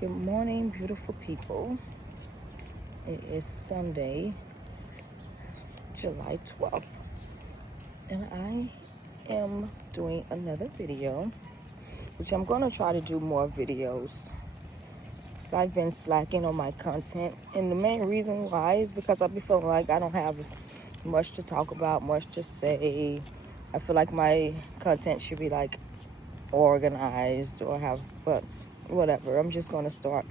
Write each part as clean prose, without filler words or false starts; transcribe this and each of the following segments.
Good morning, beautiful people. It is Sunday, July 12th, and I am doing another video, which I'm going to try to do more videos. So I've been slacking on my content, and the main reason why is because I've been feeling like I don't have much to talk about, much to say. I feel like my content should be like organized or have, but whatever. I'm just going to start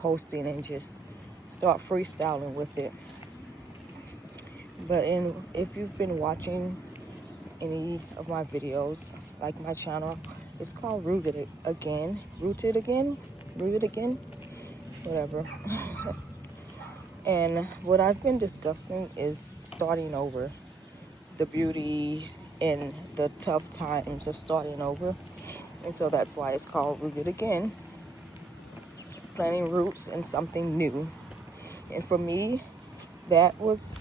posting and just start freestyling with it. But if you've been watching any of my videos, like my channel, it's called Rooted Again, whatever. And what I've been discussing is starting over, the beauty and the tough times of starting over. And so that's why it's called Rooted Again, planting roots in something new. And for me, that was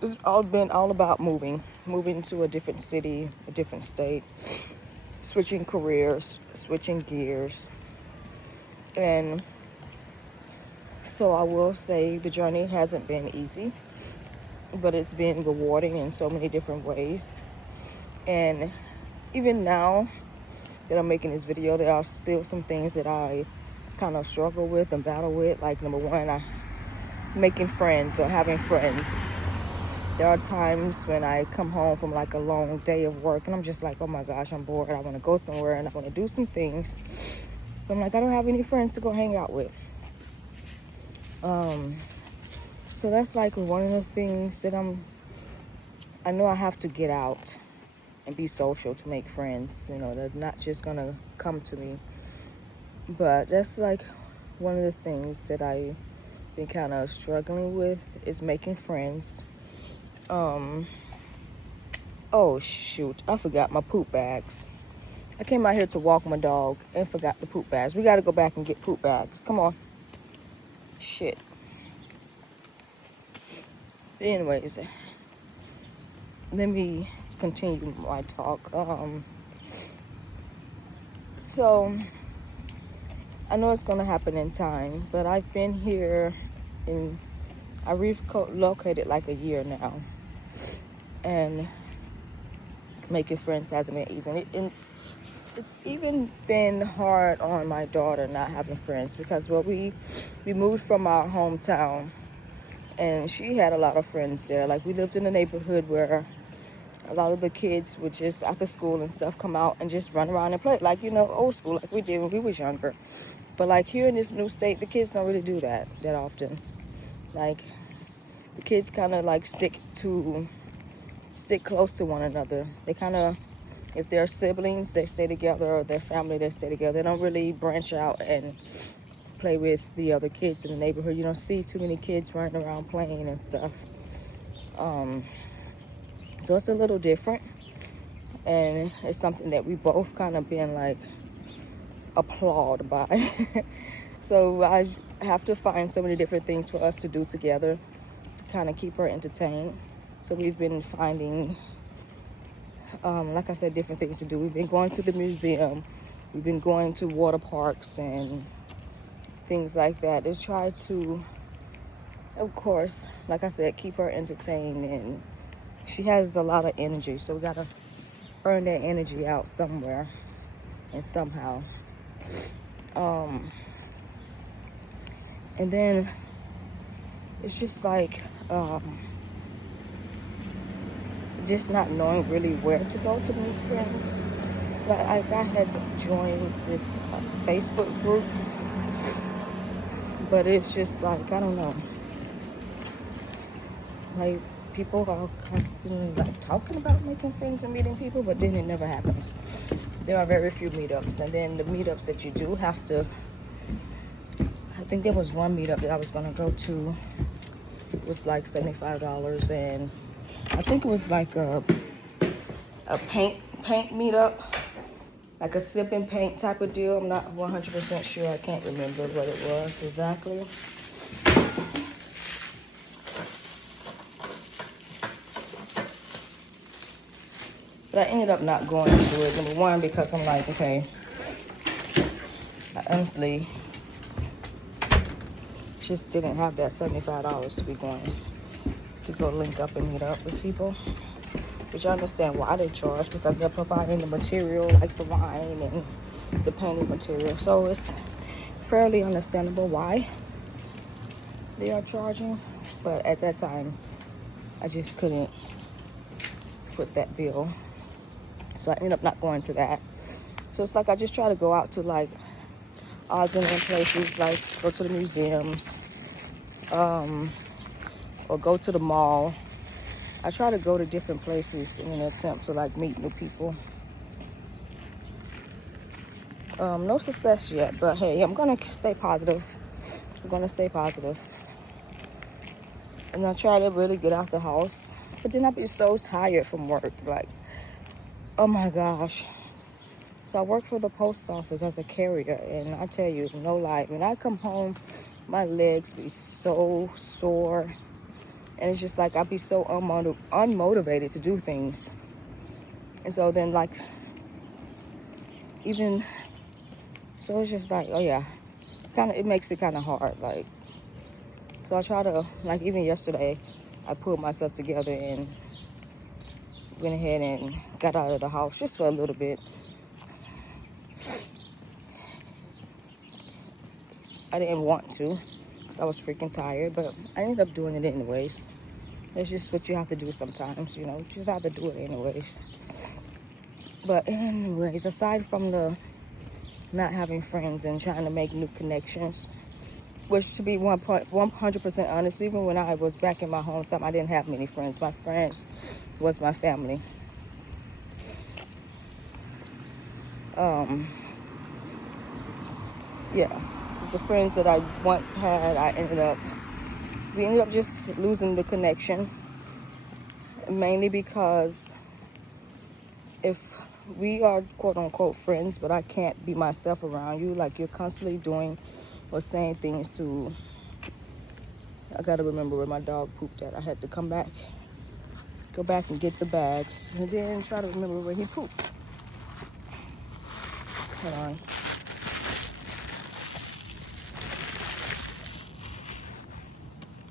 it's been all about moving to a different city, a different state, switching careers, switching gears. And so I will say the journey hasn't been easy, but it's been rewarding in so many different ways. And even now that I'm making this video, there are still some things that I kind of struggle with and battle with. Like, number one, making friends or having friends. There are times when I come home from like a long day of work and I'm just like, oh my gosh, I'm bored. I want to go somewhere and I want to do some things. But I'm like, I don't have any friends to go hang out with. So that's like one of the things that I know I have to get out and be social to make friends. You know, they're not just gonna come to me. But that's like one of the things that I've been kind of struggling with, is making friends. Oh shoot, I forgot my poop bags. I came out here to walk my dog and forgot the poop bags. We got to go back and get poop bags. Come on. Shit. But anyways, let me continue my talk. So I know it's gonna happen in time, but I've been here I relocated like a year now, and making friends hasn't been easy. It's even been hard on my daughter not having friends, because we moved from our hometown and she had a lot of friends there. Like, we lived in a neighborhood where a lot of the kids would just, after school and stuff, come out and just run around and play, like, you know, old school, like we did when we was younger. But like here in this new state, the kids don't really do that often. Like, the kids kind of like stick close to one another. They kind of, if they're siblings, they stay together, or their family, they stay together. They don't really branch out and play with the other kids in the neighborhood. You don't see too many kids running around playing and stuff. So it's a little different, and it's something that we both kind of been like applauded by. So I have to find so many different things for us to do together to kind of keep her entertained. So we've been finding, like I said, different things to do. We've been going to the museum. We've been going to water parks and things like that to try to, of course, like I said, keep her entertained. And she has a lot of energy, so we got to burn that energy out somewhere and somehow. And then it's just like, just not knowing really where to go to meet friends. So I had to join this Facebook group, but it's just like, I don't know. Like, people are constantly like talking about making friends and meeting people, but then it never happens. There are very few meetups, and then the meetups that you do have to, I think there was one meetup that I was gonna go to. It was like $75, and I think it was like a paint meetup, like a sip and paint type of deal. I'm not 100% sure. I can't remember what it was exactly. But I ended up not going to it. Number one, because I'm like, okay, I honestly just didn't have that $75 to be going to go link up and meet up with people. Which I understand why they charge, because they're providing the material like the wine and the painting material. So it's fairly understandable why they are charging. But at that time, I just couldn't foot that bill. So I ended up not going to that. So it's like I just try to go out to like odds and end places, like go to the museums, or go to the mall. I try to go to different places in an attempt to like meet new people. No success yet, but hey, I'm gonna stay positive. I'm gonna stay positive. And I try to really get out the house. But then I be so tired from work, like, oh my gosh. So I work for the post office as a carrier, and I tell you, no lie, when I come home, my legs be so sore. And it's just like I be so unmotivated to do things. And so then like, even, so it's just like, oh yeah, it makes it kind of hard. Like, so I try to, like even yesterday, I pulled myself together and went ahead and got out of the house just for a little bit. I didn't want to because I was freaking tired, but I ended up doing it anyways. That's just what you have to do sometimes, you know. You just have to do it anyways. But anyways, aside from the not having friends and trying to make new connections, which to be 100% honest, even when I was back in my hometown, I didn't have many friends. My friends was my family. Yeah, the friends that I once had, we ended up just losing the connection, mainly because if we are quote unquote friends, but I can't be myself around you, like you're constantly doing or saying things to, I gotta remember where my dog pooped at. I had to go back and get the bags, and then try to remember where he pooped. Hold on.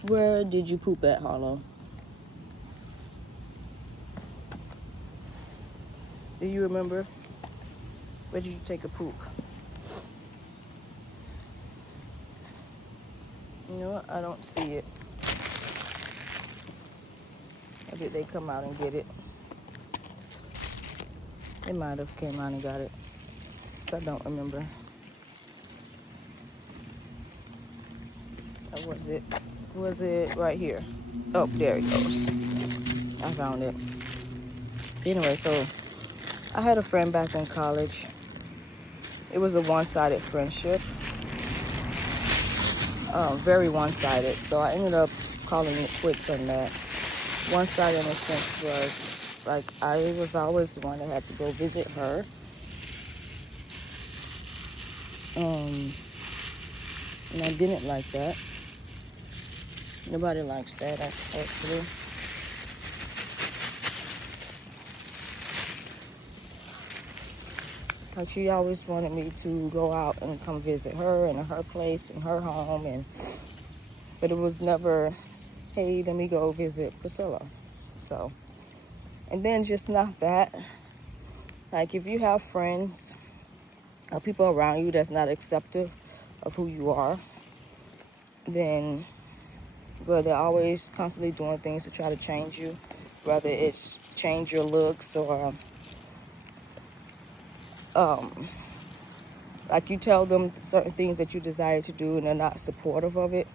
Where did you poop at, Harlow? Do you remember? Where did you take a poop? You know what? I don't see it. Maybe they come out and get it. They might have came out and got it. So I don't remember. Or was it right here? Oh, there it goes. I found it. Anyway, so I had a friend back in college. It was a one-sided friendship. Very one-sided. So I ended up calling it quits on that. One-sided in a sense was, like, I was always the one that had to go visit her. And I didn't like that. Nobody likes that, actually. Like, she always wanted me to go out and come visit her and her place and her home, but it was never, hey, let me go visit Priscilla. So, and then just not that. Like, if you have friends or people around you that's not accepting of who you are, then, well, they're always constantly doing things to try to change you, whether it's change your looks or like you tell them certain things that you desire to do and they're not supportive of it,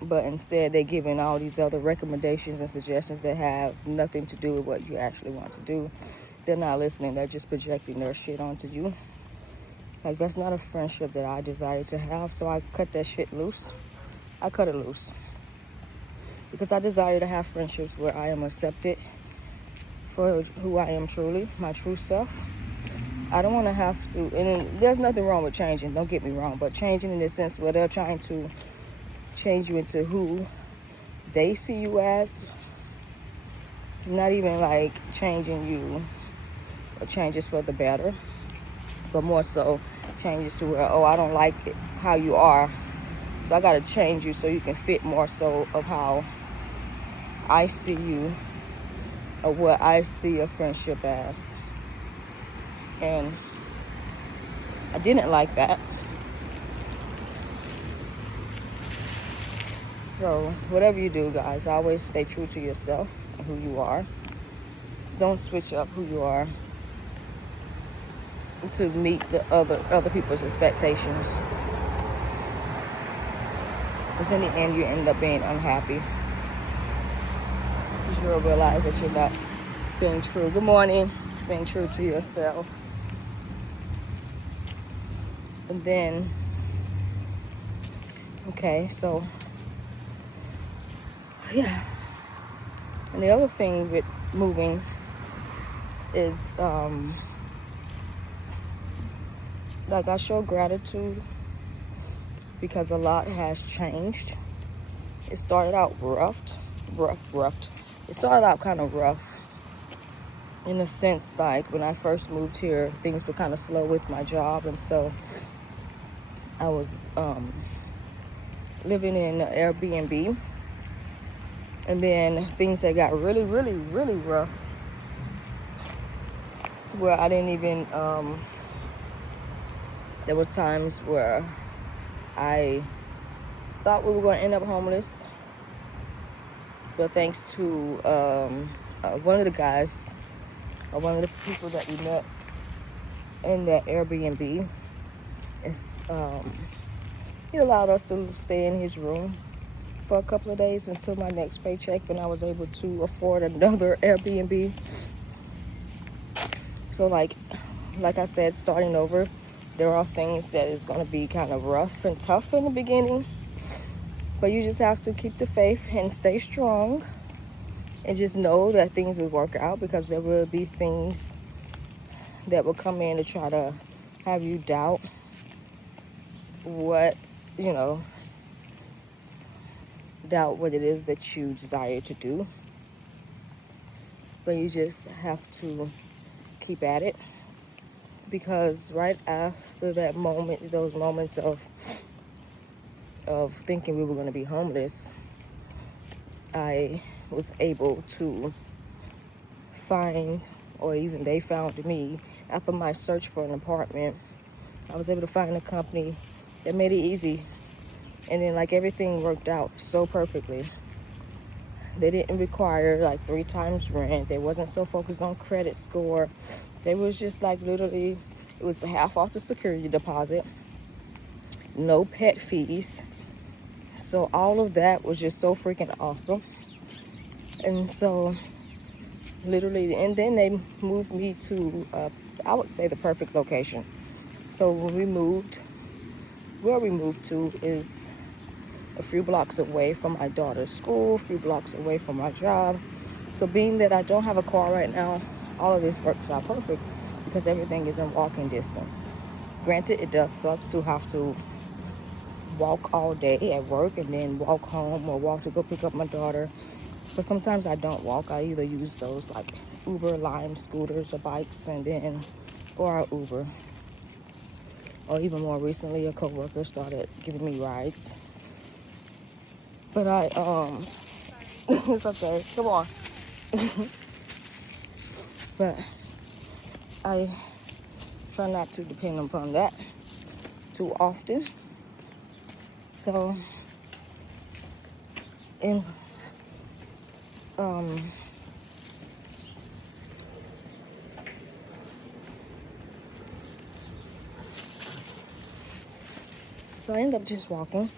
but instead they're giving all these other recommendations and suggestions that have nothing to do with what you actually want to do. They're not listening. They're just projecting their shit onto you. Like, that's not a friendship that I desire to have. So I cut that shit loose. I cut it loose because I desire to have friendships where I am accepted for who I am truly, my true self. I don't want to have to, and there's nothing wrong with changing, don't get me wrong, but changing in the sense where they're trying to change you into who they see you as Not even like changing you or changes for the better, but more so changes to where, oh, I don't like it how you are, so I got to change you so you can fit more so of how I see you or what I see a friendship as. And I didn't like that. So whatever you do, guys, always stay true to yourself and who you are. Don't switch up who you are to meet the other people's expectations. Because in the end, you end up being unhappy. Because you'll realize that you're not being true. Good morning. Being true to yourself. And then, okay, so, yeah. And the other thing with moving is, like, I show gratitude because a lot has changed. It started out rough. It started out kind of rough in a sense, like when I first moved here, things were kind of slow with my job, and so I was living in an Airbnb, and then things had got really rough to where I didn't even, there were times where I thought we were going to end up homeless, but thanks to one of the guys, or one of the people that we met in that Airbnb, he allowed us to stay in his room for a couple of days until my next paycheck, when I was able to afford another Airbnb. So like I said, starting over, there are things that is going to be kind of rough and tough in the beginning, but you just have to keep the faith and stay strong and just know that things will work out, because there will be things that will come in to try to have you doubt what, doubt what it is that you desire to do. But you just have to keep at it, because right after that moment, those moments of thinking we were going to be homeless, I was able to find, or even they found me, after my search for an apartment, I was able to find a company that made it easy. And then like everything worked out so perfectly. They didn't require like 3 times rent. They wasn't so focused on credit score. They was just like literally, it was half off the security deposit, no pet fees. So all of that was just so freaking awesome. And so literally, and then they moved me to, I would say, the perfect location. So when we moved, where we moved to is a few blocks away from my daughter's school, a few blocks away from my job. So being that I don't have a car right now, all of this works out perfect because everything is in walking distance. Granted, it does suck to have to walk all day at work and then walk home, or walk to go pick up my daughter. But sometimes I don't walk. I either use those like Uber, Lime scooters or bikes, or I Uber. Or even more recently, a coworker started giving me rides. But it's okay, come on. But I try not to depend upon that too often. So, so I end up just walking,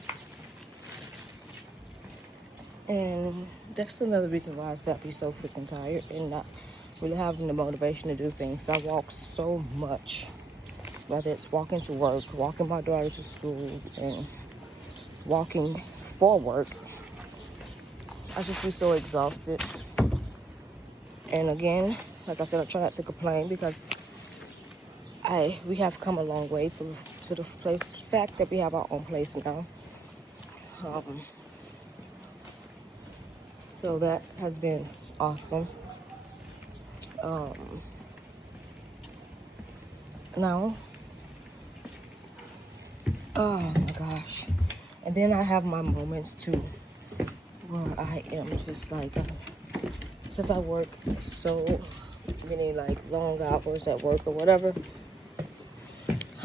and that's another reason why I said I'd be so freaking tired and not really having the motivation to do things. I walk so much, whether it's walking to work, walking my daughter to school, and walking for work. I just be so exhausted. And again, like I said, I try not to complain because we have come a long way to the fact that we have our own place now. So that has been awesome. Now, oh my gosh. And then I have my moments too, where I am just like, because I work so many like long hours at work or whatever,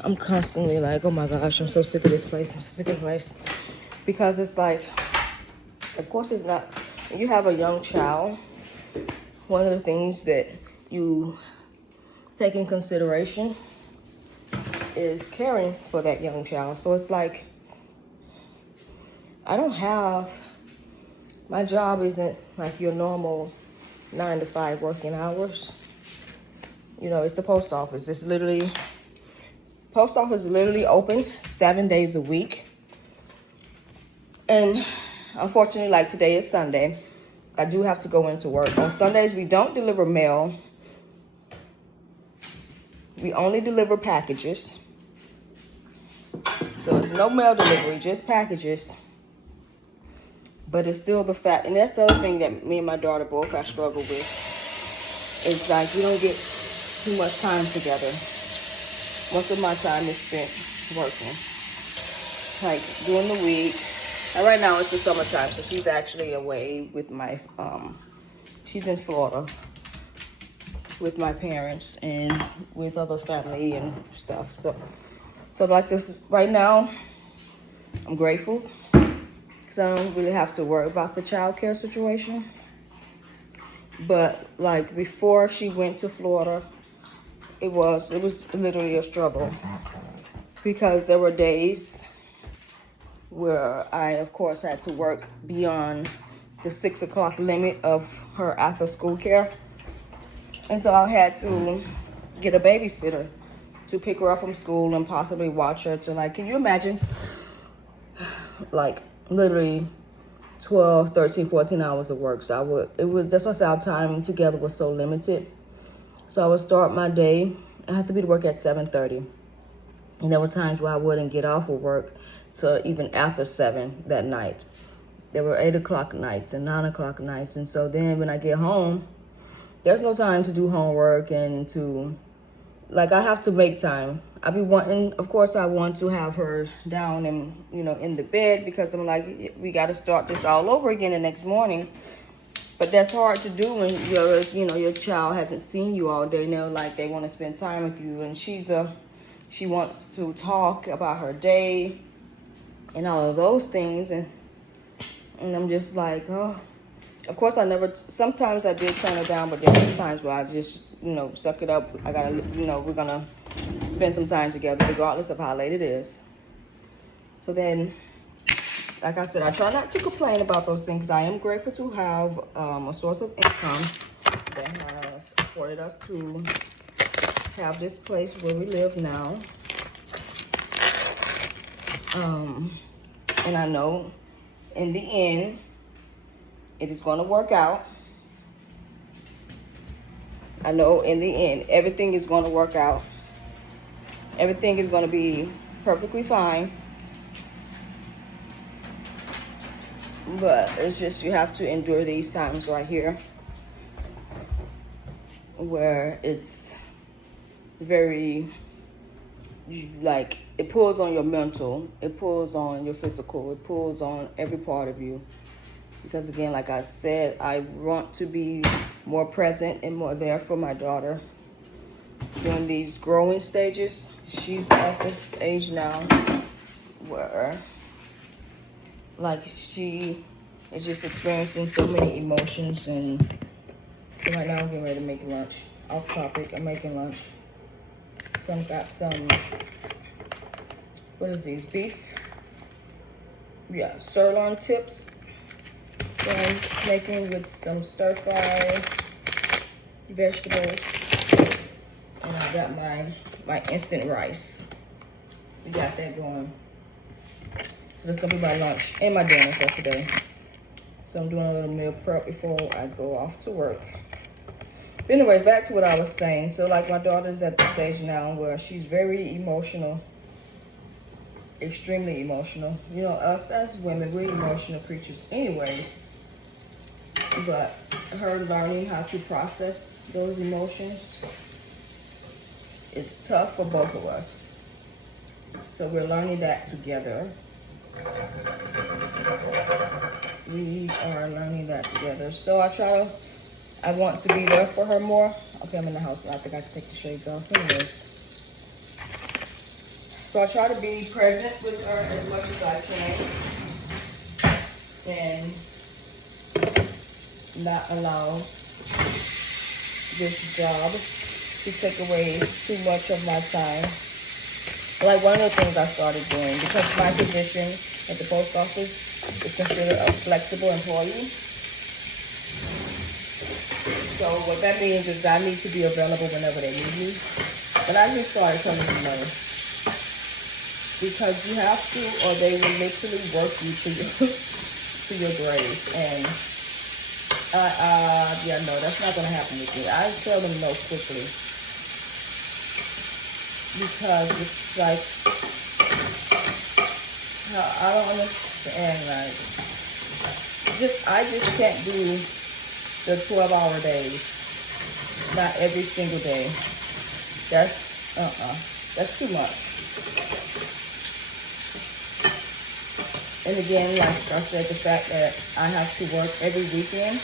I'm constantly like, oh my gosh, I'm so sick of this place. I'm so sick of this place. Because it's like, of course it's not, when you have a young child, one of the things that you take in consideration is caring for that young child. So it's like, I don't have, my job isn't like your normal 9 to 5 working hours. You know, it's the post office. It's literally, post office is literally open 7 days a week. And unfortunately, like today is Sunday, I do have to go into work. On Sundays, we don't deliver mail. We only deliver packages. So it's no mail delivery, just packages. But it's still the fact, and that's the other thing that me and my daughter both have struggled with. It's like we don't get too much time together. Most of my time is spent working. Like during the week. And right now it's the summertime, so she's actually away with my, she's in Florida with my parents and with other family and stuff. So like this, right now, I'm grateful because I don't really have to worry about the childcare situation. But like before she went to Florida, it was literally a struggle because there were days where I, of course, had to work beyond the 6 o'clock limit of her after school care. And so I had to get a babysitter to pick her up from school and possibly watch her to, like, can you imagine? Like, literally 12, 13, 14 hours of work. So that's why our time together was so limited. So I would start my day, I had to be to work at 7:30. And there were times where I wouldn't get off of work till even after 7 that night. There were 8 o'clock nights and 9 o'clock nights. And so then when I get home, there's no time to do homework and to, like, I have to make time. I be wanting, of course, I want to have her down and, you know, in the bed because I'm like, we got to start this all over again the next morning. But that's hard to do when your child hasn't seen you all day. Now, like, they want to spend time with you, and she wants to talk about her day and all of those things, and I'm just like, oh. Of course, sometimes I did turn her down, but there was times where I just, suck it up. I gotta, we're gonna spend some time together regardless of how late it is. So then, like I said, I try not to complain about those things. I am grateful to have a source of income that has afforded us to have this place where we live now. And I know in the end, it is going to work out. I know in the end, everything is going to work out. Everything is going to be perfectly fine. But it's just, you have to endure these times right here where it's very, like, it pulls on your mental, it pulls on your physical, it pulls on every part of you. Because again, like I said, I want to be more present and more there for my daughter during these growing stages. She's at this age now where, like, she is just experiencing so many emotions. And so right now I'm getting ready to make lunch. Off topic, I'm making lunch. So I've got some, what is these, beef? Yeah, sirloin tips. So I'm making with some stir fry vegetables. And I got my instant rice. We got that going. So that's gonna be my lunch and my dinner for today. So I'm doing a little meal prep before I go off to work. But anyways, back to what I was saying. So like, my daughter's at the stage now where she's very emotional. Extremely emotional. You know, us as women, we're emotional creatures anyways. But her learning how to process those emotions. It's tough for both of us. So we're learning that together. We are learning that together. So I want to be there for her more. Okay, I'm in the house now. I think I can take the shades off. Anyways. So I try to be present with her as much as I can. And not allow this job to take away too much of my time. Like one of the things I started doing, because my position at the post office is considered a flexible employee. So what that means is I need to be available whenever they need me. But I just started telling them no. Because you have to, or they will literally work you to your grave. And yeah, no, that's not gonna happen with me. I tell them no quickly. Because it's like, I don't understand, like, I just can't do the 12-hour days. Not every single day. That's too much. And again, like I said, the fact that I have to work every weekend,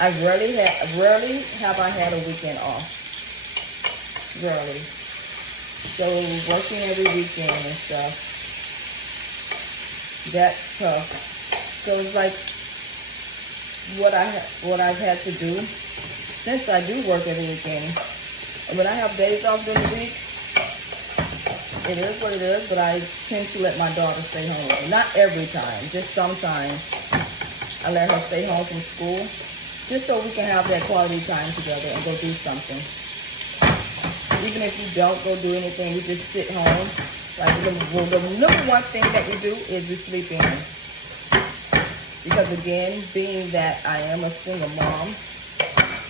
rarely have I had a weekend off. Rarely. So working every weekend and stuff, that's tough. So it's like what I've had to do since I do work every weekend. And when I have days off during the week, it is what it is, but I tend to let my daughter stay home. Not every time, just sometimes I let her stay home from school, just so we can have that quality time together and go do something. Even if we don't go do anything, we just sit home. Like the number one thing that we do is we sleep in. Because again, being that I am a single mom,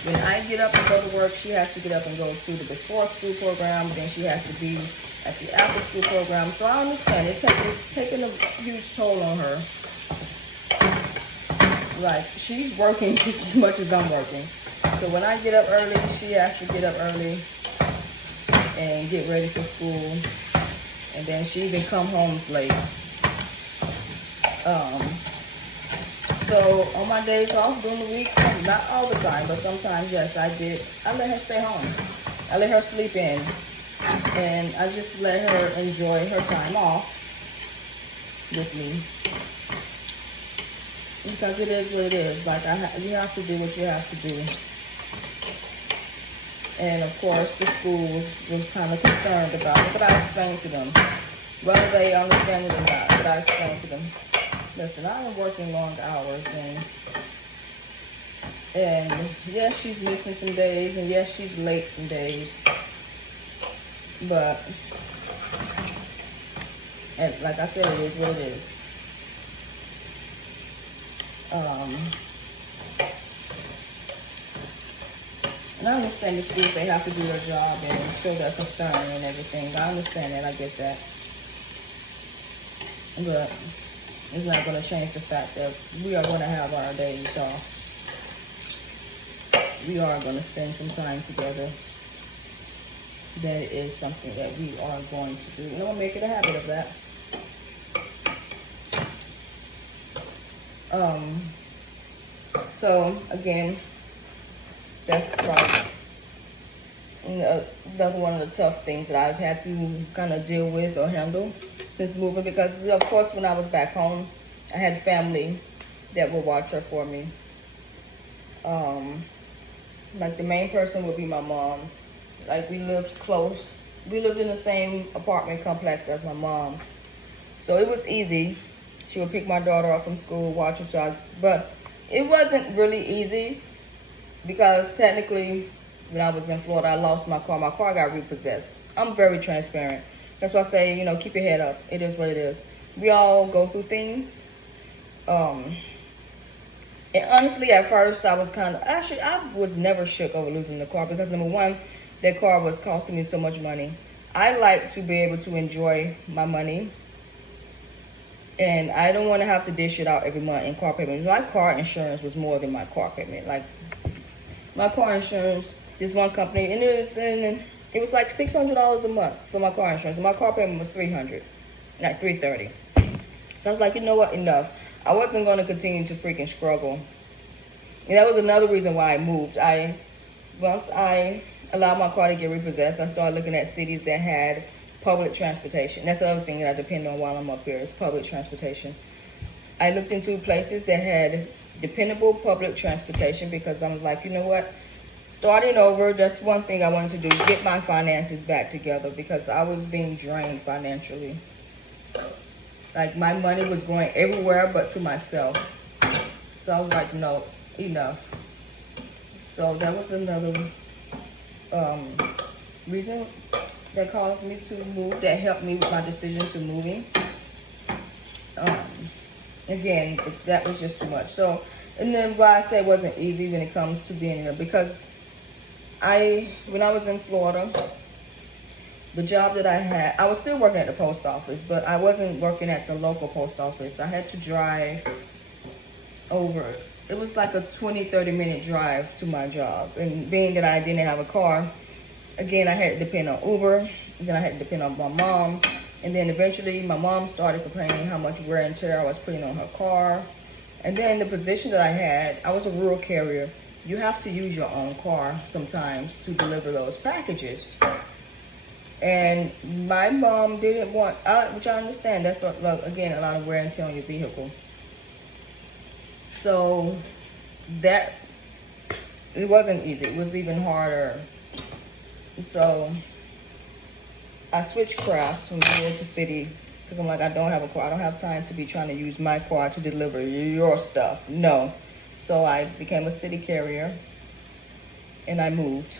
when I get up and go to work, she has to get up and go to the before school program, then she has to be at the after school program. So I understand it's taking a huge toll on her. Like, she's working just as much as I'm working. So when I get up early, she has to get up early and get ready for school. And then she even come home late. So on my days off during the week, not all the time, but sometimes, yes, I let her stay home. I let her sleep in. And I just let her enjoy her time off with me. Because it is what it is. Like, you have to do what you have to do. And of course, the school was kind of concerned about it, but I explained to them. Whether they understand it or not, but I explained to them. Listen, I am working long hours, and yes, she's missing some days, and yes, she's late some days. But, and like I said, it is what it is. And I understand the schools, they have to do their job and show their concern and everything. I understand that, I get that. But it's not going to change the fact that we are going to have our days off. We are going to spend some time together. That is something that we are going to do. And I'm going to make it a habit of that. So, again, that's like another one of the tough things that I've had to kind of deal with or handle since moving, because of course when I was back home, I had family that would watch her for me. Like the main person would be my mom. Like we lived close. We lived in the same apartment complex as my mom. So it was easy. She would pick my daughter up from school, watch her child. But it wasn't really easy because technically when I was in Florida, I lost my car. My car got repossessed. I'm very transparent. That's why I say, you know, keep your head up. It is what it is. We all go through things. And honestly, at first, I was I was never shook over losing the car because, number one, that car was costing me so much money. I like to be able to enjoy my money. And I don't want to have to dish it out every month in car payment. My car insurance was more than my car payment. Like, my car insurance, this one company, and it was like $600 a month for my car insurance. And my car payment was $300, like $330. So I was like, you know what, enough. I wasn't going to continue to freaking struggle. And that was another reason why I moved. Once I allowed my car to get repossessed, I started looking at cities that had public transportation. That's the other thing that I depend on while I'm up here is public transportation. I looked into places that had dependable public transportation because I was like, you know what? Starting over, that's one thing I wanted to do, get my finances back together because I was being drained financially. Like my money was going everywhere but to myself. So I was like, no, enough. So that was another reason that caused me to move, that helped me with my decision to moving. Again, that was just too much. So, and then why I say it wasn't easy when it comes to being here, because when I was in Florida, the job that I had, I was still working at the post office, but I wasn't working at the local post office. I had to drive over. It was like a 20-30 minute drive to my job. And being that I didn't have a car, again, I had to depend on Uber. Then I had to depend on my mom. And then eventually my mom started complaining how much wear and tear I was putting on her car. And then the position that I had, I was a rural carrier. You have to use your own car sometimes to deliver those packages. And my mom didn't want, which I understand, that's, again, a lot of wear and tear on your vehicle. So that, it wasn't easy. It was even harder. And so I switched crafts from rural to city because I'm like, I don't have a car. I don't have time to be trying to use my car to deliver your stuff. No. So I became a city carrier and I moved.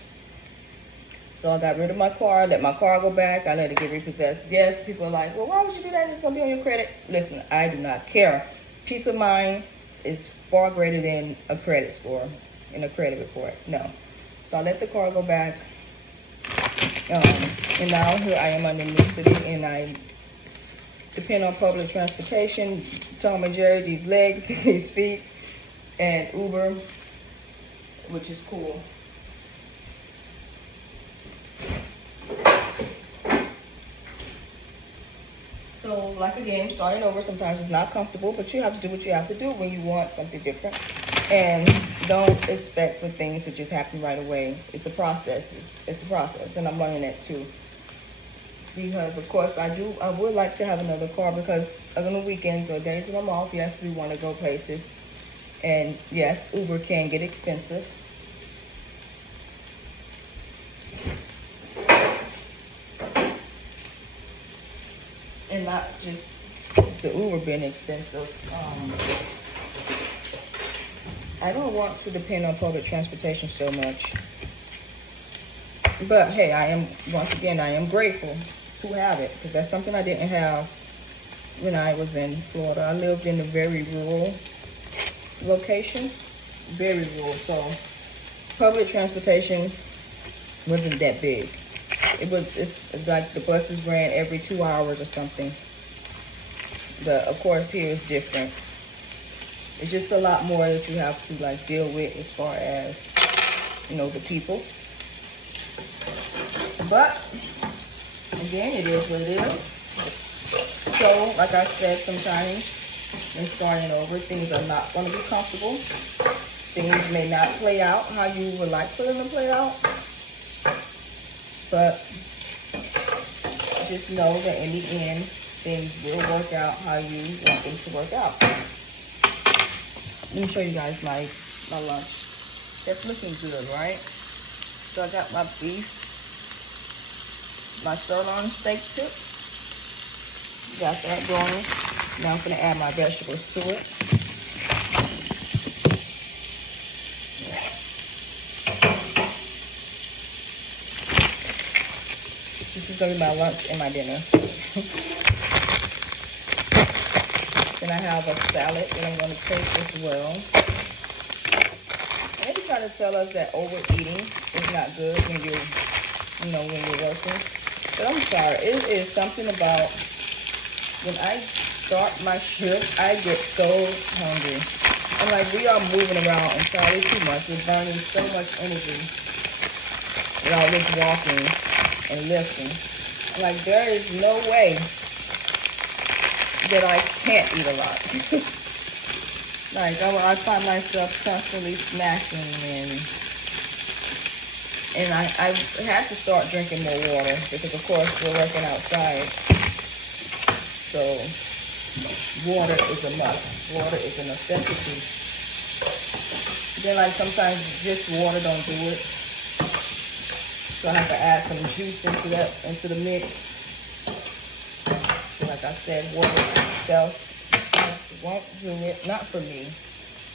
So I got rid of my car, let my car go back. I let it get repossessed. Yes, people are like, well, why would you do that? It's going to be on your credit. Listen, I do not care. Peace of mind is far greater than a credit score and a credit report. No. So I let the car go back. And now here I am under New City and I depend on public transportation, Tom and Jerry, these legs, these feet, and Uber, which is cool. So, like again, starting over sometimes is not comfortable, but you have to do what you have to do when you want something different. And don't expect for things to just happen right away. It's a process. It's a process, and I'm learning that too. Because, of course, I would like to have another car because on the weekends or days when I'm off, yes, we want to go places. And, yes, Uber can get expensive. And not just the Uber being expensive. I don't want to depend on public transportation so much. But hey, once again, I am grateful to have it because that's something I didn't have when I was in Florida. I lived in a very rural location, very rural. So public transportation wasn't that big. It's like the buses ran every 2 hours or something. But of course here is different. It's just a lot more that you have to like deal with as far as, you know, the people. But again, it is what it is. So like I said, sometimes when starting over, things are not going to be comfortable. Things may not play out how you would like for them to play out. But just know that in the end, things will work out how you want them to work out. Let me show you guys my lunch. That's looking good, right? So I got my beef, my sirloin steak tips. Got that going. Now I'm gonna add my vegetables to it. This is gonna be my lunch and my dinner. Then I have a salad that I'm gonna take as well. And they try to tell us that overeating is not good when you're working. But I'm sorry, it is something about when I start my shift, I get so hungry. I'm like, we are moving around entirely too much. We're burning so much energy with all this walking and lifting. I'm like, there is no way that I can't eat a lot. Like, I find myself constantly snacking, and I had to start drinking more water because, of course, we're working outside. So, water is a must. Water is a necessity. Then, like, sometimes just water don't do it. So I have to add some juice into the mix. So like I said, water itself just won't do it. Not for me.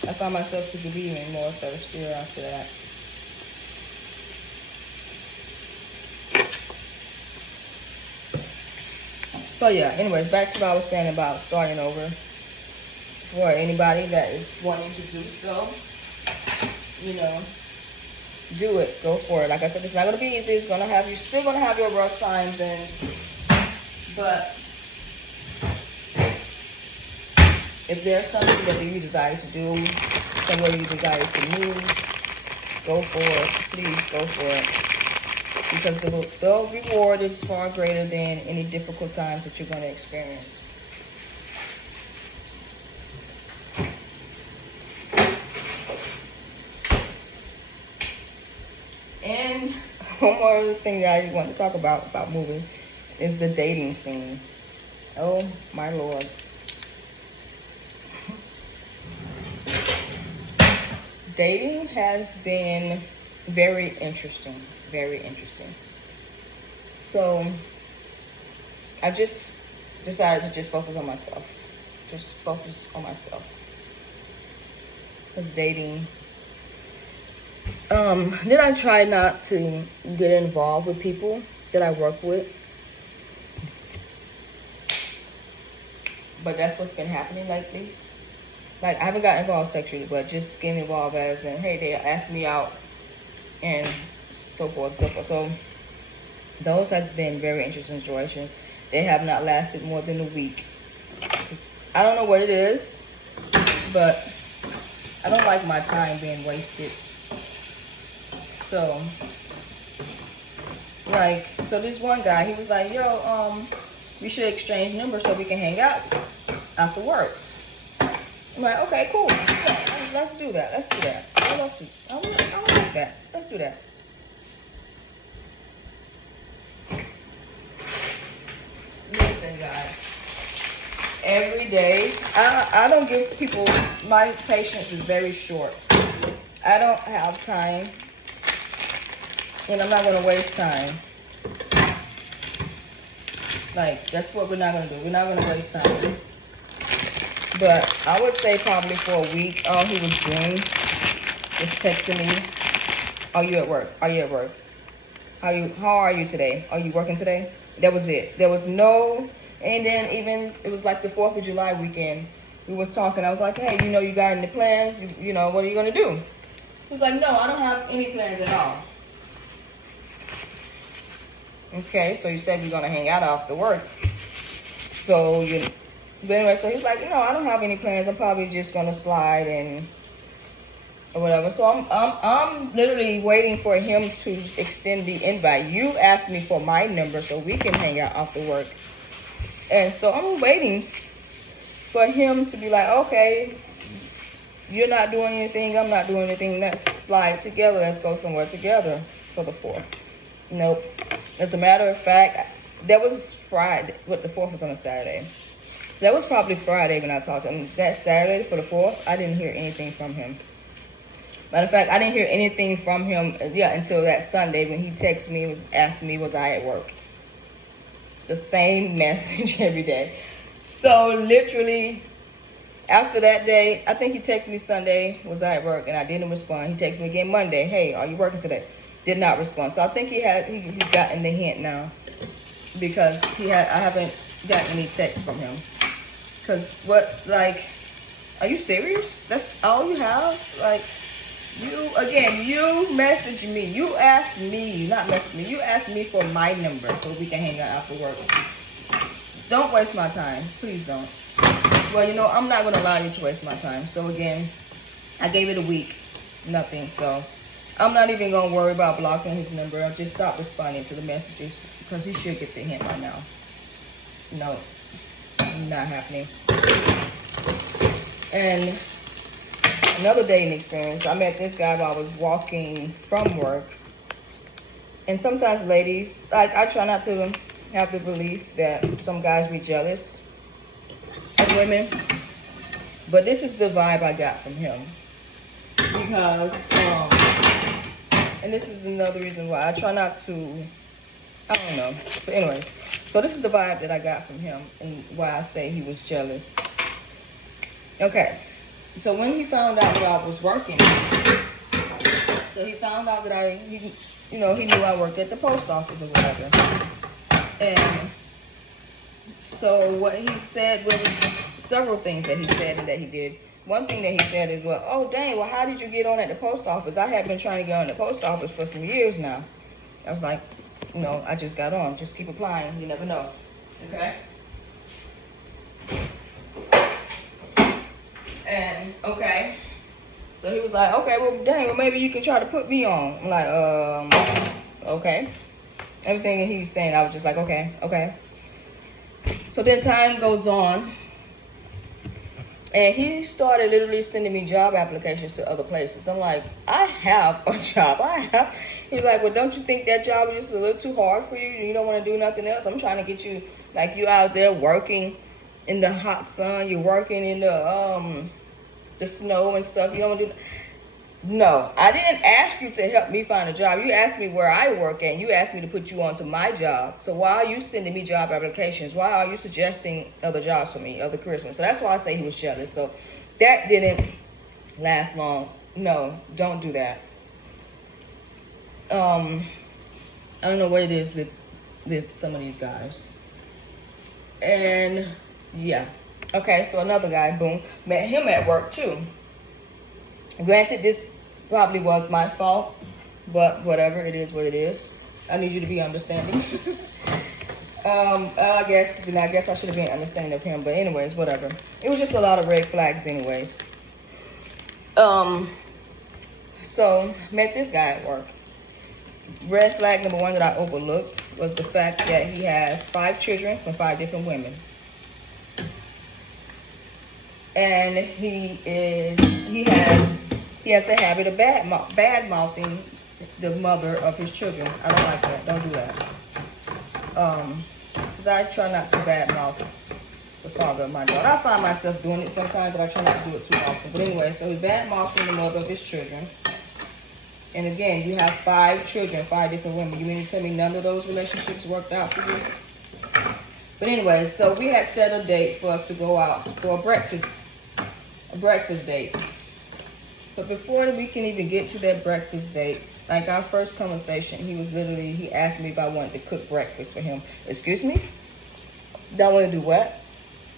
I find myself to be even more thirstier after that. So yeah, anyways, back to what I was saying about starting over. For anybody that is wanting to do so, you know, do it. Go for it. Like I said, it's not gonna be easy. It's gonna have, you're still gonna have your rough times, but if there's something that you desire to do, somewhere you desire to move, go for it. Please go for it. Because the reward is far greater than any difficult times that you're gonna experience. And one more thing that I want to talk about moving is the dating scene. Oh my Lord. Dating has been very interesting, very interesting. So I just decided to just focus on myself. Just focus on myself. Because dating, then I try not to get involved with people that I work with. But that's what's been happening lately. Like, I haven't gotten involved sexually, but just getting involved as in, hey, they asked me out and so forth, so forth. So those has been very interesting situations. They have not lasted more than a week. I don't know what it is, but I don't like my time being wasted. So, like, so this one guy, he was like, yo, we should exchange numbers so we can hang out after work. I'm like, okay, cool. Yeah, let's do that. Let's do that. I like that. Let's do that. Listen, guys. Every day, I don't give people, my patience is very short. I don't have time, and I'm not going to waste time. Like, that's what we're not going to do. We're not going to waste time. But I would say probably for a week, all he was doing was texting me, are you at work? Are you at work? How are you today? Are you working today? That was it. There was no, and then even, it was like the 4th of July weekend. We was talking. I was like, hey, you know, you got any plans? You know, what are you going to do? He was like, no, I don't have any plans at all. Okay, so you said we're going to hang out after work. So, but anyway, so he's like, you know, I don't have any plans. I'm probably just going to slide and or whatever. So I'm literally waiting for him to extend the invite. You asked me for my number so we can hang out after work. And so I'm waiting for him to be like, okay, you're not doing anything, I'm not doing anything. Let's slide together. Let's go somewhere together for the 4th. Nope. As a matter of fact, that was Friday. What, the 4th was on a Saturday. So that was probably Friday when I talked to him. That Saturday for the 4th, I didn't hear anything from him. Matter of fact, I didn't hear anything from him, until that Sunday when he texted me and asked me, was I at work? The same message every day. So literally, after that day, I think he texted me Sunday, was I at work? And I didn't respond. He texted me again Monday, hey, are you working today? Did not respond. So I think he's gotten the hint now, because I haven't gotten any texts from him. Because are you serious? That's all you have? Like, you messaged me. You asked me, not messaged me. You asked me for my number so we can hang out after work. Don't waste my time. Please don't. Well, I'm not going to allow you to waste my time. So again, I gave it a week, nothing. So I'm not even gonna worry about blocking his number. I'll just stop responding to the messages because he should get the hint by now. No, not happening. And another dating experience, I met this guy while I was walking from work. And sometimes ladies, I try not to have the belief that some guys be jealous of women. But this is the vibe I got from him. Because, and this is another reason why I try not to, I don't know. But anyways, so this is the vibe that I got from him and why I say he was jealous. Okay, so when he found out that I was working, so he found out that he knew I worked at the post office or whatever. And so what he said was several things that he said and that he did. One thing that he said is, well, oh, dang, well, how did you get on at the post office? I had been trying to get on the post office for some years now. I was like, I just got on. Just keep applying. You never know. Okay? And, okay. So he was like, okay, well, dang, well, maybe you can try to put me on. I'm like, okay. Everything that he was saying, I was just like, okay. So then time goes on. And he started literally sending me job applications to other places. I'm like, I have a job. He's like, well, don't you think that job is just a little too hard for you? You don't want to do nothing else? I'm trying to get you, like, you out there working in the hot sun. You're working in the snow and stuff. You don't want to do. No, I didn't ask you to help me find a job. You asked me where I work at, and you asked me to put you onto my job. So why are you sending me job applications? Why are you suggesting other jobs for me, other careers for me? So that's why I say he was jealous. So that didn't last long. No, don't do that. I don't know what it is with some of these guys. And yeah. Okay, so another guy, boom, met him at work too. Granted, this probably was my fault, but whatever, it is what it is. I need you to be understanding. I guess I should have been understanding of him, but anyways, whatever. It was just a lot of red flags anyways. So, met this guy at work. Red flag number one that I overlooked was the fact that he has 5 children from 5 different women. And he has the habit of bad mouthing the mother of his children. I don't like that. Don't do that. Because I try not to bad mouth the father of my daughter. I find myself doing it sometimes, but I try not to do it too often. But anyway, so he's bad mouthing the mother of his children. And again, you have 5 children, 5 different women. You mean to tell me none of those relationships worked out for you? But anyway, so we had set a date for us to go out for a breakfast date. But before we can even get to that breakfast date, like our first conversation, he asked me if I wanted to cook breakfast for him. Excuse me? Don't want to do what?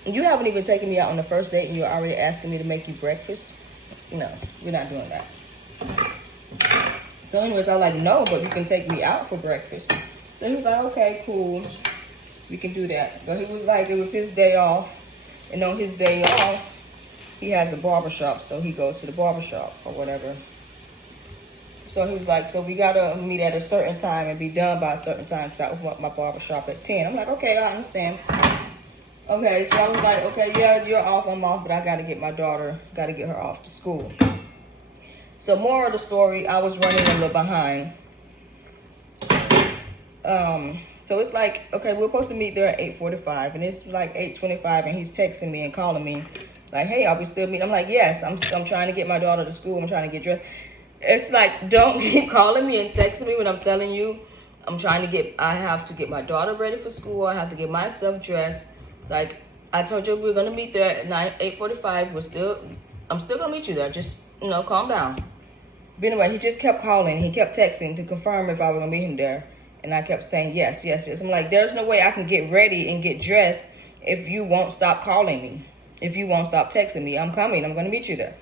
You haven't even taken me out on the first date and you're already asking me to make you breakfast? No, we're not doing that. So anyways, I was like, no, but you can take me out for breakfast. So he was like, okay, cool. We can do that. But he was like, it was his day off. And on his day off, he has a barbershop, so he goes to the barbershop or whatever. So he was like, so we gotta meet at a certain time and be done by a certain time because I open up my barbershop at 10. I'm like, okay, I understand. Okay, so I was like, okay, yeah, you're off, I'm off, but I gotta get my daughter, gotta get her off to school. So moral of the story, I was running a little behind. So it's like, okay, we're supposed to meet there at 8:45, and it's like 8:25, and he's texting me and calling me, like, hey, are we still meeting? I'm like, yes, I'm trying to get my daughter to school. I'm trying to get dressed. It's like, don't keep calling me and texting me when I'm telling you I have to get my daughter ready for school. I have to get myself dressed. Like, I told you we're going to meet there at 8:45. I'm still going to meet you there. Just, calm down. But anyway, he just kept calling. He kept texting to confirm if I was going to meet him there. And I kept saying, yes, yes, yes. I'm like, there's no way I can get ready and get dressed if you won't stop calling me. If you won't stop texting me. I'm coming. I'm going to meet you there.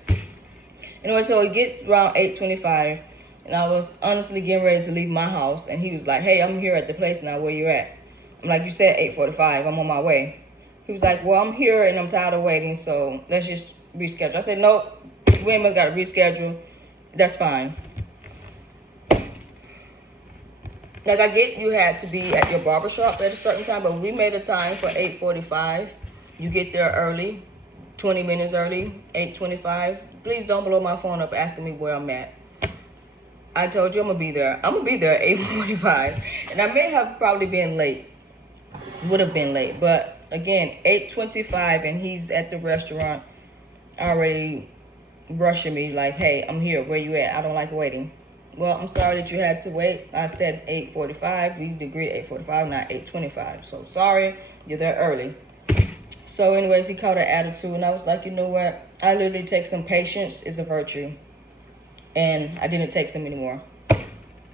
Anyway, so it gets around 8:25. And I was honestly getting ready to leave my house. And he was like, hey, I'm here at the place now. Where you at? I'm like, you said 8:45. I'm on my way. He was like, well, I'm here and I'm tired of waiting. So let's just reschedule. I said, nope. we must got to reschedule. That's fine. Like, I get you had to be at your barbershop at a certain time, but we made a time for 8:45. You get there early, 20 minutes early, 8:25. Please don't blow my phone up asking me where I'm at. I told you I'm gonna be there. I'm gonna be there at 8:45, and I may have probably been late. Would have been late, but again, 8:25, and he's at the restaurant already rushing me like, "Hey, I'm here. Where you at? I don't like waiting." Well, I'm sorry that you had to wait. I said 8:45. We agreed 8:45, not 8:25. So sorry, you're there early. So anyways, he caught an attitude, and I was like, you know what? I literally take some patience is a virtue. And I didn't text him anymore.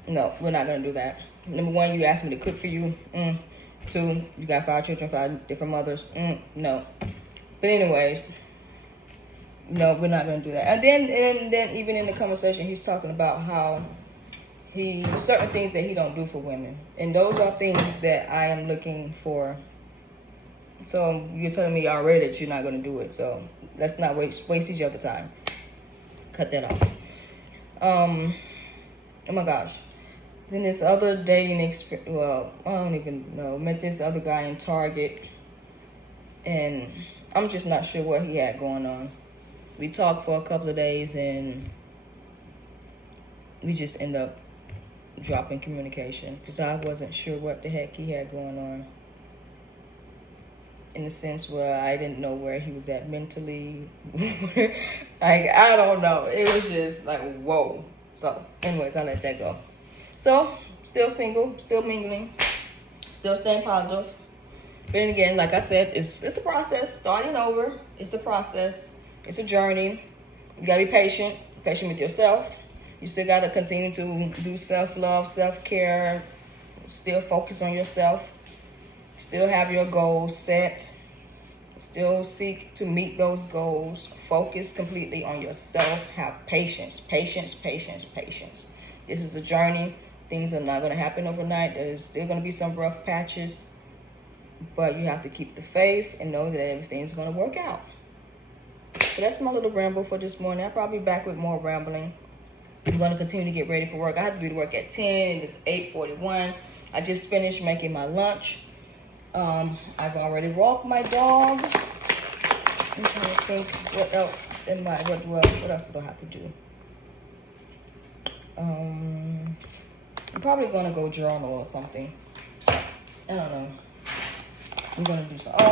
No, we're not going to do that. Number one, you asked me to cook for you. Two, you got 5 children, 5 different mothers. No. But anyways, no, we're not going to do that. And then even in the conversation, he's talking about how certain things that he don't do for women. And those are things that I am looking for. So you're telling me already that you're not going to do it. So let's not waste each other's time. Cut that off. Oh my gosh. Then this other dating experience, well, I don't even know. Met this other guy in Target, and I'm just not sure what he had going on. We talked for a couple of days, and we just end up dropping communication because I wasn't sure what the heck he had going on. In the sense where I didn't know where he was at mentally. Like, I don't know. It was just like, whoa. So, anyways, I let that go. So, still single, still mingling, still staying positive. But then again, like I said, it's a process. Starting over, it's a process. It's a journey. You gotta be patient with yourself. You still gotta continue to do self-love, self-care, still focus on yourself. Still have your goals set. Still seek to meet those goals. Focus completely on yourself. Have patience. Patience. This is a journey. Things are not going to happen overnight. There's still going to be some rough patches. But you have to keep the faith and know that everything's going to work out. So that's my little ramble for this morning. I'll probably be back with more rambling. I'm going to continue to get ready for work. I have to be to work at 10. And it's 8:41. I just finished making my lunch. I've already walked my dog. I'm trying to think what else what else do I have to do? I'm probably gonna go journal or something. I don't know. I'm gonna do something.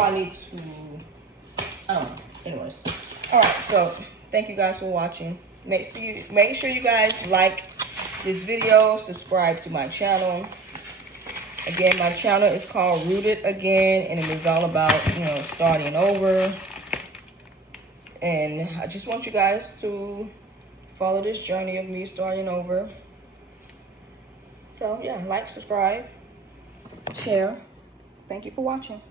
I don't know. Anyways. Alright, so thank you guys for watching. Make sure you guys like this video, subscribe to my channel. Again, my channel is called Rooted Again, and it is all about, starting over. And I just want you guys to follow this journey of me starting over. So, yeah, like, subscribe, share. Thank you for watching.